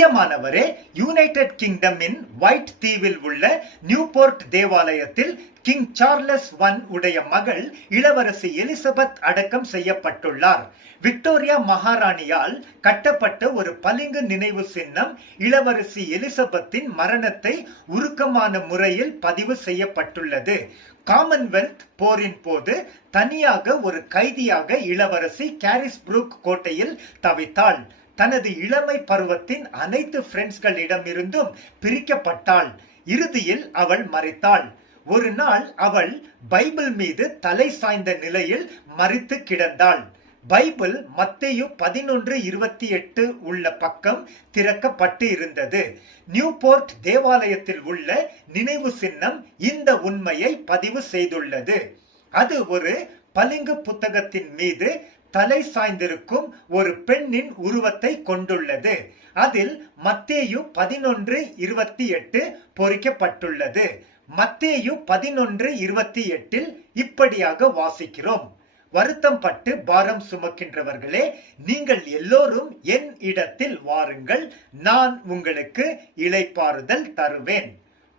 பிரியமானவரே, United கிங்டமின் white தீவில் உள்ள Newport தேவாலயத்தில் கிங் சார்லஸ் I உடைய மகள் இளவரசி எலிசபெத் அடக்கம் செய்யப்பட்டுள்ளார். விக்டோரியா மகாராணியால் கட்டப்பட்ட ஒரு பளிங்கு நினைவு சின்னம் இளவரசி எலிசபெத்தின் மரணத்தை உருக்கமான முறையில் பதிவு செய்யப்பட்டுள்ளது. காமன்வெல்த் போரின் போது தனியாக ஒரு கைதியாக இளவரசி கேரிஸ்புரூக் கோட்டையில் தவித்தாள். தனது இளமை பருவத்தின் அனைத்து பிரெண்ட்ஸ்களிடமிருந்தும் பிரிக்கப்பட்டாள். இறுதியில் அவள் மரித்தாள். ஒரு நாள் அவள் பைபிள் மீது தலை சாய்ந்த நிலையில் மரித்து கிடந்தாள். பைபிள் மத்தேயு 11:28 உள்ள பக்கம் திறக்கப்பட்டு இருந்தது. நியூபோர்ட் தேவாலயத்தில் உள்ள நினைவு சின்னம் இந்த உண்மையை பதிவு செய்துள்ளது. அது ஒரு பளிங்கு புத்தகத்தின் மீது தலை சாய்ந்திருக்கும் ஒரு பெண்ணின் உருவத்தை கொண்டுள்ளது. அதில் மத்தேயு 11:28 பொறிக்கப்பட்டுள்ளது. மத்தேயு 11:28 இப்படியாக வாசிக்கிறோம்: வருத்தம் பட்டு பாரம் சுமக்கின்றவர்களே, நீங்கள் எல்லோரும் என் இடத்தில் வாருங்கள், நான் உங்களுக்கு இளைப்பாறுதல் தருவேன்.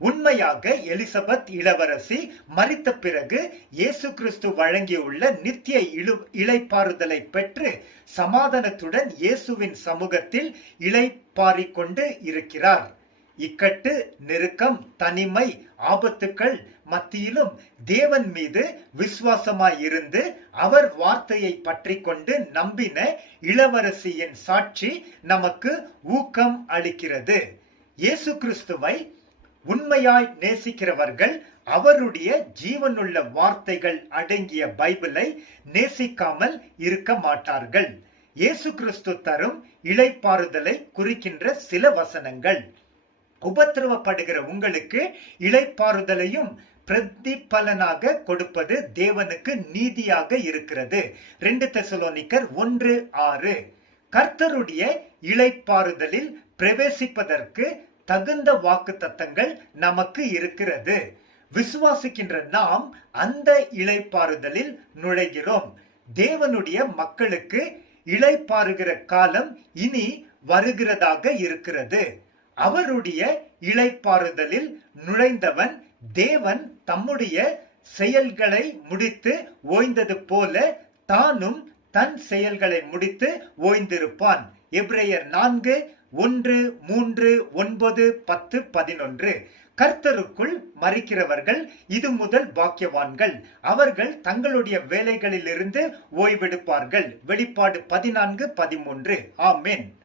உண்மையாக எலிசபெத் இளவரசி மரித்த பிறகு இயேசு கிறிஸ்து வழங்கியுள்ள நித்திய இளைப்பாறுதலை பெற்று சமாதானத்துடன் இயேசுவின் சமூகத்தில் இளைப்பாறிக்கொண்டு இருக்கிறார். இக்கட்டு, நெருக்கம், தனிமை, ஆபத்துக்கள் மத்தியிலும் தேவன் மீது விசுவாசமாய் இருந்து அவர் வார்த்தையை பற்றி கொண்டு நம்பின இளவரசியின் சாட்சி நமக்கு ஊக்கம் அளிக்கிறது. இயேசு கிறிஸ்துவை உண்மையாய் நேசிக்கிறவர்கள் அவருடைய ஜீவனுள்ள வார்த்தைகள் அடங்கிய பைபிளை நேசிக்காமல் இருக்க மாட்டார்கள். இயேசு கிறிஸ்து தரும் இளைப்பாறுதலை குறிக்கின்ற சில வசனங்கள்: உபத்திரவப்படுகிற உங்களுக்கு இளைப்பாறுதலையும் பிரதிபலனாக கொடுப்பது தேவனுக்கு நீதியாக இருக்கிறது. 2 தெசலோனிக்கர் 1:6. கர்த்தருடைய இளைப்பாறுதலில் பிரவேசிப்பதற்கு தகுந்த வாக்குத்தத்தங்கள் நமக்கு இருக்கிறது. விசுவாசிக்கின்ற நாம் அந்த இளைப்பாறுதலில் நுழைகிறோம். தேவனுடைய மக்களுக்கு இளைப்பாறுகிற காலம் இனி வருகிறதாக இருக்கிறது. அவருடைய இளைப்பாறுதலில் நுழைந்தவன் தேவன் தம்முடைய செயல்களை முடித்து ஓய்ந்தது போல தானும் தன் செயல்களை முடித்து ஓய்ந்திருப்பான். எபிரேயர் 4:1, 3, 9, 10, 11. கர்த்தருக்குள் மரிக்கிறவர்கள் இது முதல் பாக்கியவான்கள், அவர்கள் தங்களுடைய வேலைகளிலிருந்து ஓய்வெடுப்பார்கள். வெளிப்பாடு 14:13. ஆமென்.